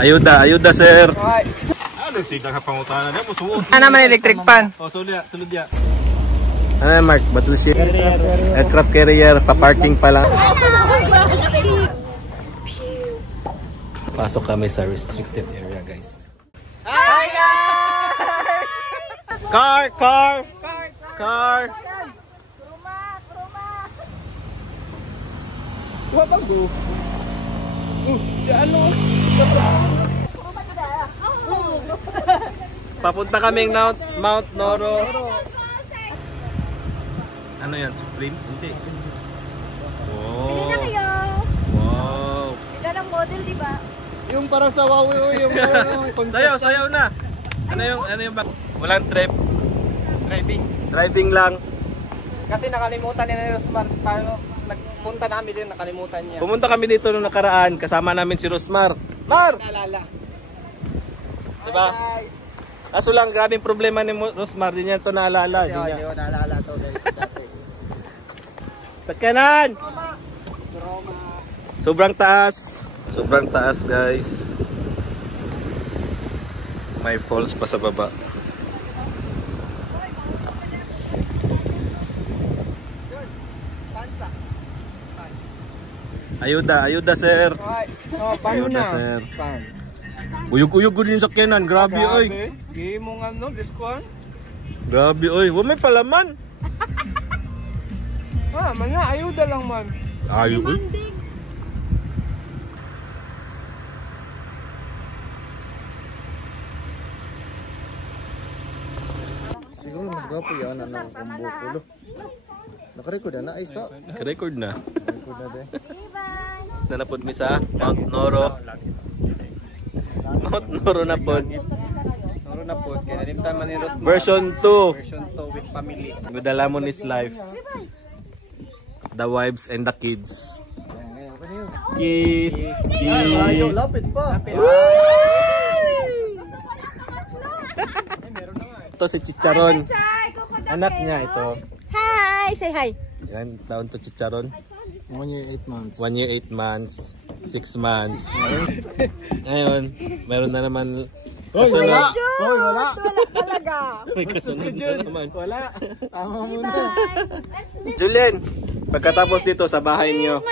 Ayuda, ayuda sir. Ano siya ka pangutana na mo suot. Ano naman electric pan? Oh, sulod dia. Ano yan, Mark? Battleship? Aircraft carrier, pa-parking pa lang. Pasok kami sa restricted area, guys. Hi guys! Car! Wala bang go? Ano? Papunta kaming Mount Noro. Ano yan? Supreme? Hindi. Wow. Pili na kayo. Wow. Ito lang model, di ba? Yung parang sa Huawei yung Sayaw na. Ano yung walang trip? Driving lang. Kasi nakalimutan niya ni Rosmar. Paano? Nagpunta namin din, nakalimutan niya. Pumunta kami dito nung nakaraan. Kasama namin si Rosmar. Mar! Naalala. Diba? Guys! Kaso lang, grabing problema ni Rosmar. Di niya ito naalala. Hindi ko naalala to guys. Pagkanan! Sobrang taas. Sobrang taas, guys. May falls pa sa baba. Ayuda, ayuda sir. Oh, paano Ayuda, na? sir. Paano? Uyog-uyog ko din sa sakyanan. Grabe, oy. Game mo nga no, discount. Grabe, oy. Huwag may palaman. Man na, ayuda lang man. Ayun, oy. Siguro mas gwapo yan ano kung bukulo. Naka-record na isa. Record na. Record na din. Nanapod mi sa Mount Noro. Mount Noro na pod. Noro na po, kaya nalimtan man ni Rosmar. Version 2. Version 2 with family. With the Lamonis life. The wives and the kids. Kiss. Ayo, Kiss. lapit pa. Ito si Chicharon. Anak niya ito. Hi! Say hi. Ilan taon to Chicharon? 1 year 8 months. 1 year 8 months. 6 months. Ngayon, meron na naman. Hoy, wala. Hoy, wala. Wala talaga. May kasunod na naman. Wala. Tama muna. Julien, pagkatapos dito sa bahay niyo,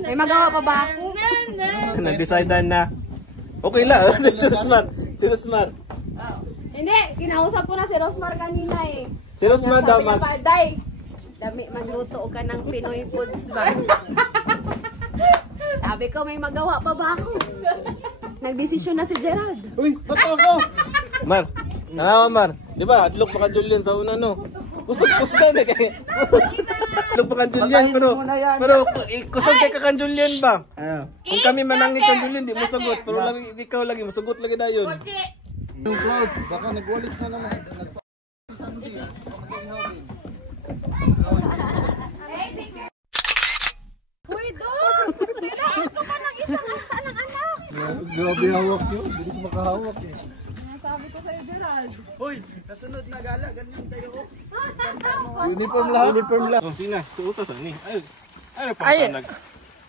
May magawa pa ba ako? nag-decidean na. Okay lang. Si Rosmar. Si Rosmar. Hindi, kinausap ko na si Rosmar kanina eh. Si Rosmar daw mag... Day, dami magluto ka ng Pinoy foods ba? Sabi ko, may magawa pa ba ako? Nagdesisyon na si Gerald. Uy, bato ako. Mar, ano Mar? Di ba, adlok pa ka Julian sa una no? Kusog daw na kay. Adlok pa ka Julian pero kusog kay ka Julian ba? Kung kami manangit ka Julian, di mo sagot. Pero lagi ikaw lagi masugot lagi dayon. Yung cloud, baka nagwalis na naman. Uy, Dor! Kailangan ko pa ng isang asa ng anak. Grabe hawak yun. Bilis makahawak eh. Sabi ko sa'yo, Gerald. Hoy, kasunod na gala. Ganyan tayo. Uniform lahat. Uniform lahat. Oh, sina, suota sa ni. Ay pa nag.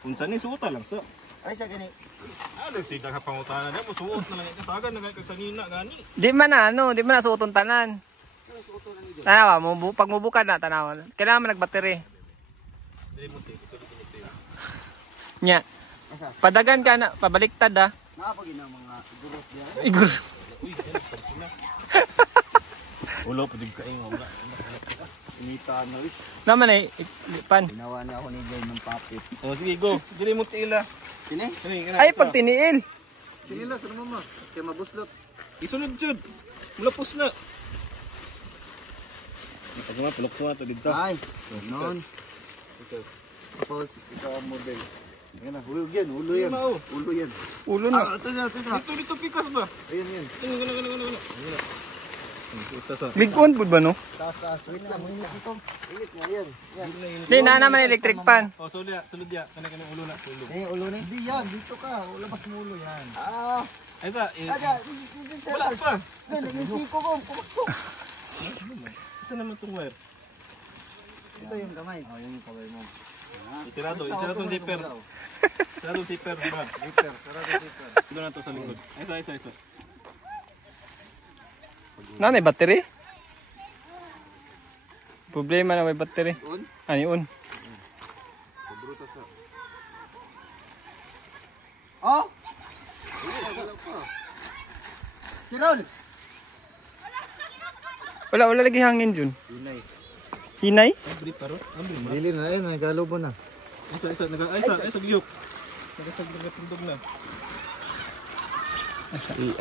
Unsa ni suota lang sa. Ay, sa gani. Ano siya ka pangutana na mo suot na lang katagan na kay sanina gani. Di man na suotong tanan. Tanawa mo, pag mubukad na tanawa. Kailangan man nagbateri. Dili mo ti sulod mo ti. Nya. Padagan ka na, pabaliktad ah. Nakapagin ang mga gurot niya. Igur. Uy, ano sina. Ulo pud ka ingon wala. Inita na rin. Naman eh, pan. Ginawa na ako ni Jay ng papit. Oh sige go. Dili mo ti ila. Sini? Ay, pag tiniil. Sinila, sa mama. Kaya mabuslot. Isunod jud. Mulapos na. Pag nga pulok sa to dito. Ay, noon. Tapos, ito ang model. Yan na, ulo yan, ulo yan. Ulo yan. Ulo na. Ito na, ito na. Dito pikas ba? Ayan yan. Gana. Ito sa. Ligkon po ba no? Taas. Wait lang, ito. Init nga yan. Yan. Di na naman electric pan. Oh, sulod ya. Kana ulo na, ulo. Eh, ulo na. Hindi yan, dito ka. Labas mo ulo yan. Ay ta. Wala pa. Naging ko. Saan naman tong wire? Ito yung kamay. Oh, yung kamay mo. Isirado yung zipper. Sarado yung zipper, di ba? Ito na to sa likod. Isa. Nanay battery? Problema na may battery. Ano yun? Oh! Tirol! Wala lagi hangin dun. Hinay? Dili na yun, nagalobo na. Isa, giyok. Nagtugtog na.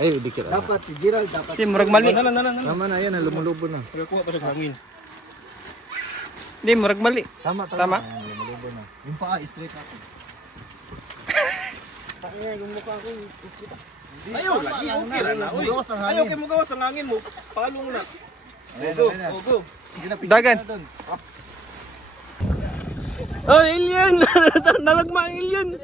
Ay, dikit. Dapat, si Gerald, dapat. Hindi, murag mali. Tama na yan, lumulubo na. Kuha pa siya hangin. Hindi, murag mali. Tama. Tama? Lumulubo na. Yung paa, straight ako. Ayaw, lagi okay na. Ayaw kayo mo gawas ang hangin mo. Palong na. Go. Dagan. Oh, alien! Nalagma ang alien!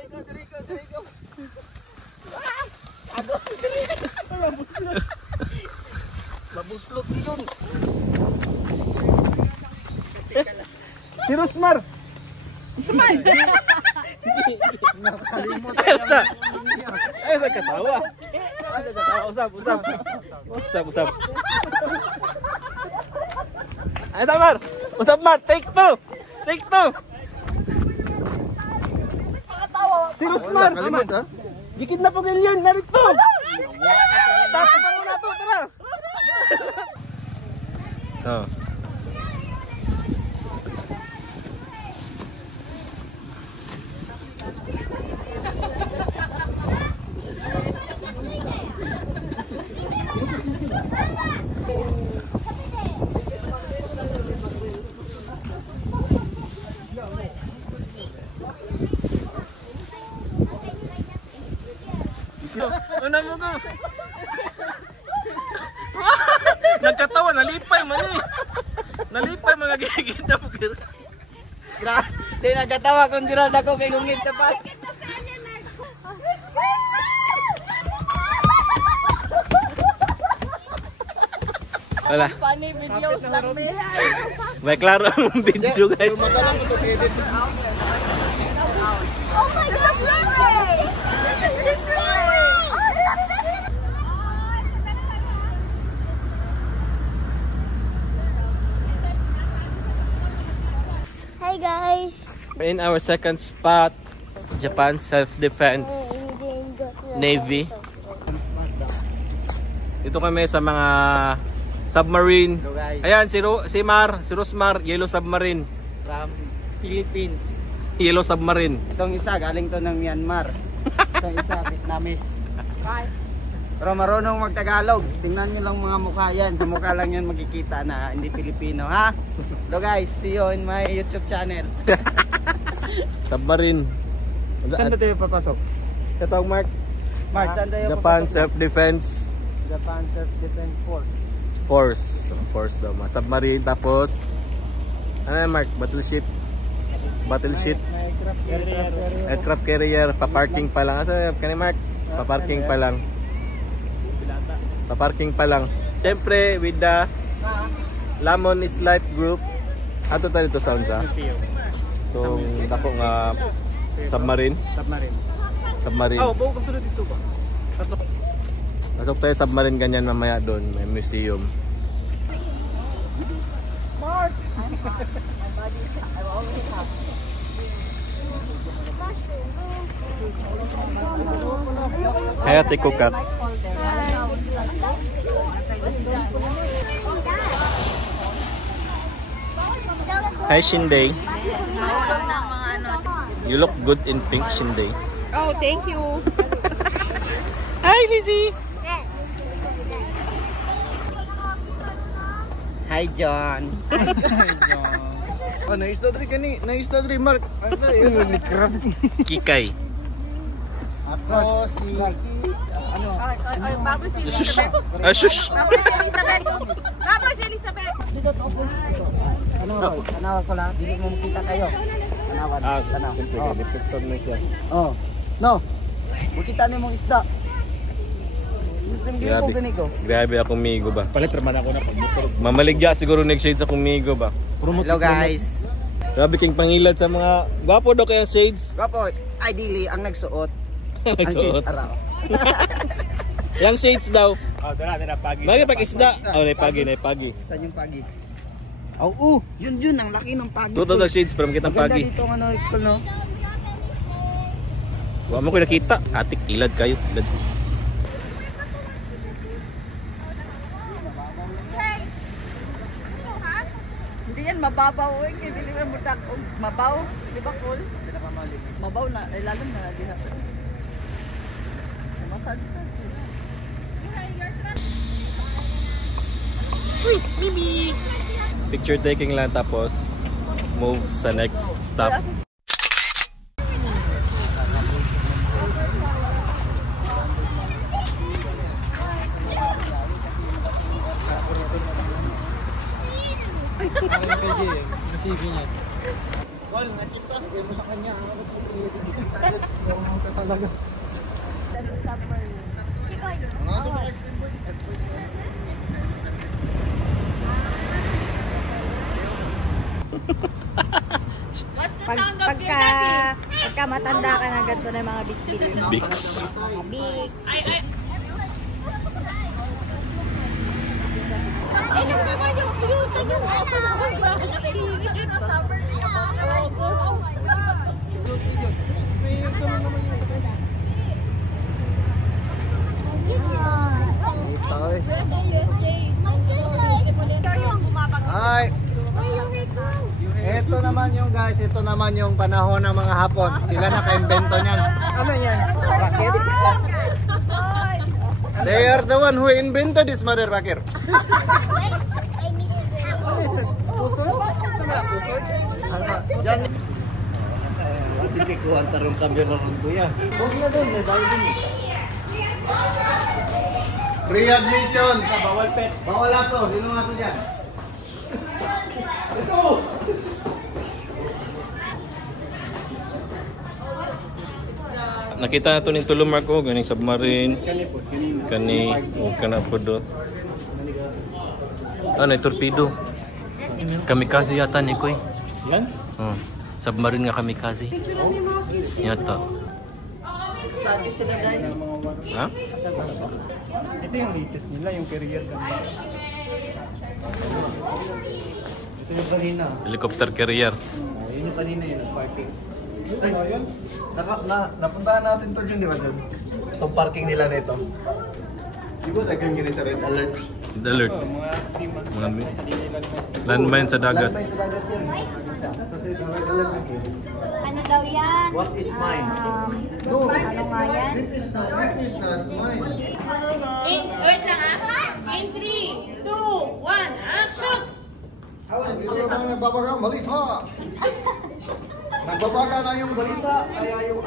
Mabuslot yun. Si Rosmar! Ayos katawa. Usap. Ay, Tamar! Usap, Mar! Take two! Si Rosmar! Gikid na po alien! Narito! Tatapan mo na to! Tara! Oh. Ano mo go? Nagkatawa, nalipay man eh. Nalipay mga gigida mo. Di nagkatawa kung Gerald ako kay ngungit sa pa. Wala. Funny videos lang nila. May klaro ang video guys. Oh my God! This is Hi guys! In our second spot, Japan Self-Defense Navy. Dito kami sa mga submarine. Ayan, si Rosmar, Yellow Submarine. From Philippines. Yellow Submarine. Itong isa galing to ng Myanmar. Itong isa Vietnamese. Pero marunong magtagalog. Tingnan niyo lang mga mukha yan. Sa mukha lang yan magkikita na hindi Pilipino, ha? Hello guys, see you in my YouTube channel. Submarine. Saan ba tayo papasok? Ito ang Mark. Mark, saan tayo Japan papasok? Self-Defense Japan Self-Defense Force. Force daw. Mga submarine. Tapos, ano yan Mark? Battleship. Aircraft carrier. Paparking pa lang. Asa ka ni Mark? Paparking pa lang. Siyempre, with the Lamon is Life Group. Ato tayo dito sa unsa? Itong dako nga submarine. Oh, bago ka sunod dito ba? Pasok tayo submarine ganyan mamaya doon. May museum. Kaya tikukat. Hi Shinday. You look good in pink, Shinday. Oh, thank you. Hi, Lizzie! Hi John. Oh, naista diri Mark. Ano yun ni crab? Kikay. Ako si Ay, bago si Elizabeth. Shush! Bago si Elizabeth. Tanawa ko lang, dili mo makita kayo. Tanawa. Piston na siya. Oh. No. Makita ni mong isda. Grabe akong migo ba. Palit naman ako na pagmotor. Mamaligya siguro nag-shades akong migo ba. Hello guys. Grabe king pangilad sa mga gwapo daw kaya shades. Gwapo, ideally, ang nagsuot. Ang Nagsuot. shades araw. Yang shades daw. Oh, dala pagi. Bagay pag isda. Oh, naipagi. Saan yung pagi? Oh, yun, ang laki ng pagi. Tuto daw shades para makita ang Maganda pagi. dito ang ano, Idol, no? Wa mo ko nakita. Atik ilad kayo. Ilad. Hindi yan mababaw eh. Hindi naman mo takong mabaw. Di ba cool? Mabaw na. Eh lalo na diha. Masad-sad. Picture taking lang tapos move sa next stop. Pagka matanda ka na ganito na yung mga big-big. Bigs. Big. Ay, ito naman yung guys, ito naman yung panahon ng mga Hapon. Sila naka-invento niyan. Ano yan? Rocket? They are the one who invented this motherfucker. Yan. Hindi ko antarong kamera ron kuya. Huwag na doon, may bayo din. Free admission. Bawal pet. Bawal aso. Sino aso dyan? Ito! Nakita nato ning tulong Marco ganing submarine. Kani o kana po do. Ano torpedo? Kamikaze yata ni Koy. Yan? Submarine nga kamikaze. Yata. Study sila dahil. Ha? Ito yung latest nila, yung career kanina. Ito yung kanina. Helicopter carrier. Yun yung kanina yun, parking. Ano yun? Napuntahan natin to dyan, di ba dyan? Itong parking nila nito. Di ba dagang gini sa red alert? Red alert. Mga seaman. Landmine sa dagat. Landmine sa dagat yun. Sa red alert na yun. Ano daw yan? What is mine? Ano nga yan? It is not mine. Wait lang ah. In 3, 2, 1, action! Ito na nagbabaga, balita! Nagbabaga na yung balita, kaya yung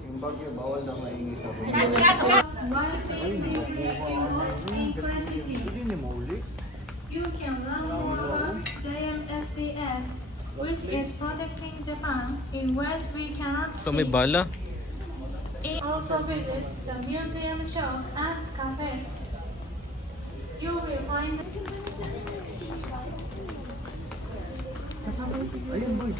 yung bagyo, bawal daw maingay sa balita. Hindi niya mauli. You can learn more about JMSDF, which is protecting Japan in ways we cannot Ito may see. bala. Also visit the museum shop and cafe. You will find Ayun boy.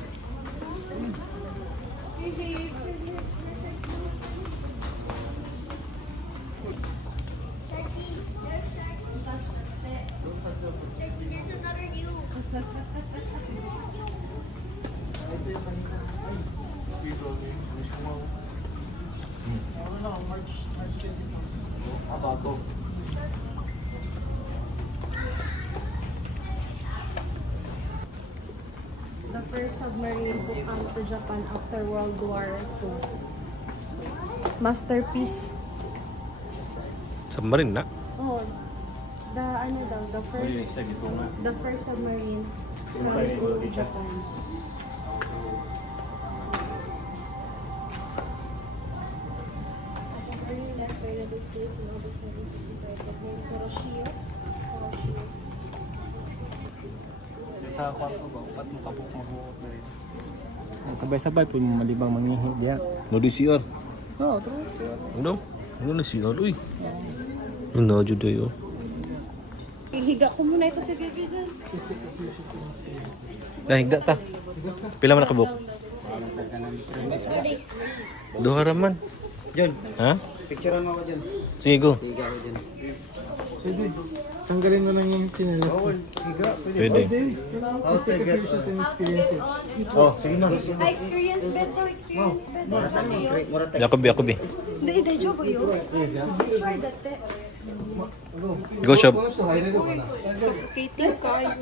Bago. The first submarine to come to Japan after World War II. Masterpiece. Submarine na. Oh, the ano daw, the first submarine coming to Japan. A submarine left by the States in August 1955 that named Kuroshio. Sa kwarto ba, upat mo kapok mabuot na rin. Sabay-sabay po yung malibang mangihi diya. No di CR. Oo, true. Ano? Ano na CR? Uy. Ano jud ayo. Higa ko muna ito si Baby Zan. Higda ta. Pila man nakabuk? 4 days. Duha raman. John, Ha? picturean mo ako dyan. Sige go. Higa ako dyan. Sige, tanggalin mo lang yung chinelas. Higa, pwede. Pwede. Just take a pictures and experience it. Oh, sige na. Experience bed to experience bed. Murata. Jacobi. Hindi, job yun. Try that. Go shop. Suffocating kayo.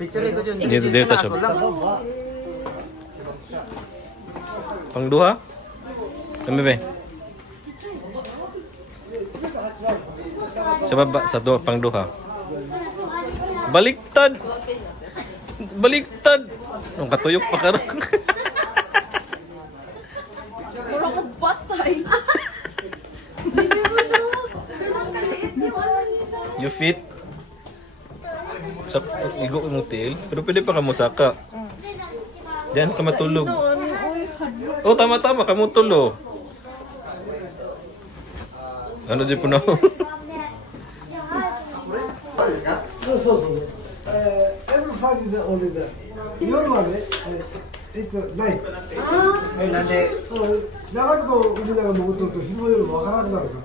Picture ko dyan. Dito shop. Pang duha? Kami ba? Sa baba, sa duha, pang duha. Baliktad! Baliktad! Ang katuyok pa karon. Mura ko patay. Sige mo na. Ganun kaliit yung ano nito. You fit? Sa igo mo tail, pero pwede pa ka mo saka. Diyan ka matulog. Oh, tama, ka mo tulo. Ano di po na? Every fight is only there. Your one, it's a night. はい、なんで、長くと海が潜っとると昼の夜わからなくなるから。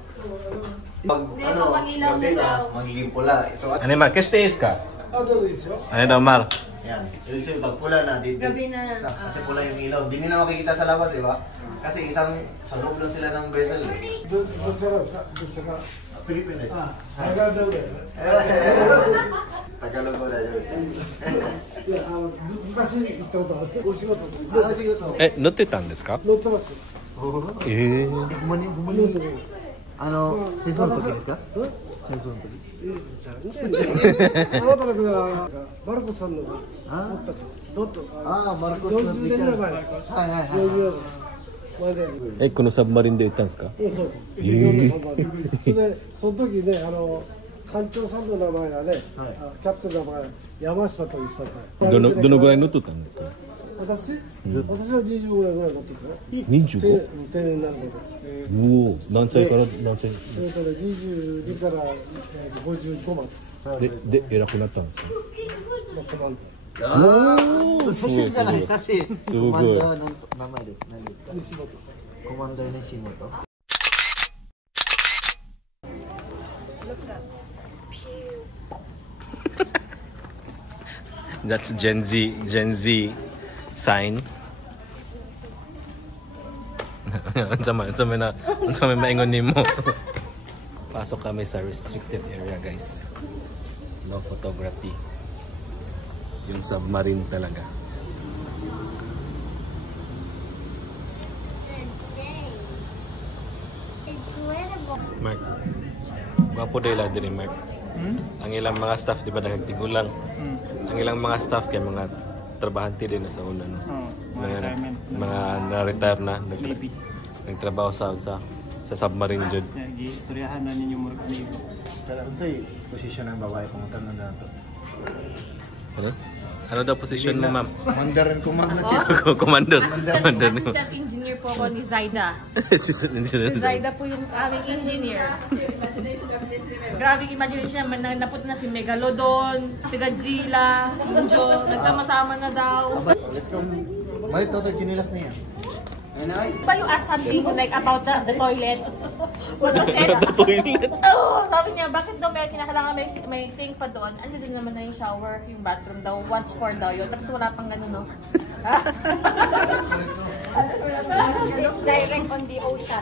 Pag gabi na, magiging pula. So, Ano Mar, cash days ka? あ、どうぞいいですよ。 Ano daw Mar? yan. Ibig sabihin, pag pula na, Gabi na. Kasi pula yung ilaw. Hindi nila makikita sa labas, di ba? Kasi isang, sa loob lang sila ng vessel. どちらですかどちらか。 Pilipinas. あ、長田で。 Tagalog ko na yun. いや、昔行ったことある。お仕事で。 Ah, sige to. Notte tan desu ka? 乗ってます。 Bumalik. Ano, season toですか? あなたの子がマルコスさんのおったじゃん。どっと。 Ah, Marcos 40年ぐらい前。はいはいはい。 40年前で。 Eh, kuno submarine de itan desu ka? そうそう。それでその時ね艦長さんの名前がね、キャプテンの名前山下と言ってたから。どのぐらい乗っとったんですか？私は20ぐらい乗ってたよ。 25? 定年になるまで。おお、何歳から何歳それから22から55まで。で偉くなったんですか？コマンそう、写真じゃない、写真。すごいコマンダーの名前です。何ですか？西本。コマンダー西本。 That's Gen Z sign. Unsa may maingon nimo. Pasok kami sa restricted area, guys. No photography. Yung submarine talaga. Mark. Gwapo dahil diri, Mark. Ang ilang mga staff, di ba, nagtigulang. Ang ilang mga staff kay mga trabahante din na sa una, no? Mga na-retire na, nagtrabaho sa submarine jud. Istoryahan na ninyo mura kami. Kaya kung sa'yo, posisyon ng babae, pumunta na nato. Ano? Ano daw position mo, ma'am? Commander and command na chief. Commander. Assistant engineer po ako ni Zaida. Si Zaida po yung aming engineer. Grabe imagination niya, naput na si Megalodon, si Godzilla, Injo, nagsama-sama na daw. Let's go. Malit to, chinilas na yan. Ba you ask something like about the toilet? What was it? The toilet? Oh, sabi niya, bakit daw may kinakailangan may sink pa doon? Ano din naman na yung shower, yung bathroom daw, what's for daw yun? Tapos wala pang gano'n, no? It's direct on the ocean.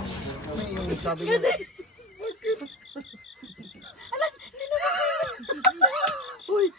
Sabi niya, Uy!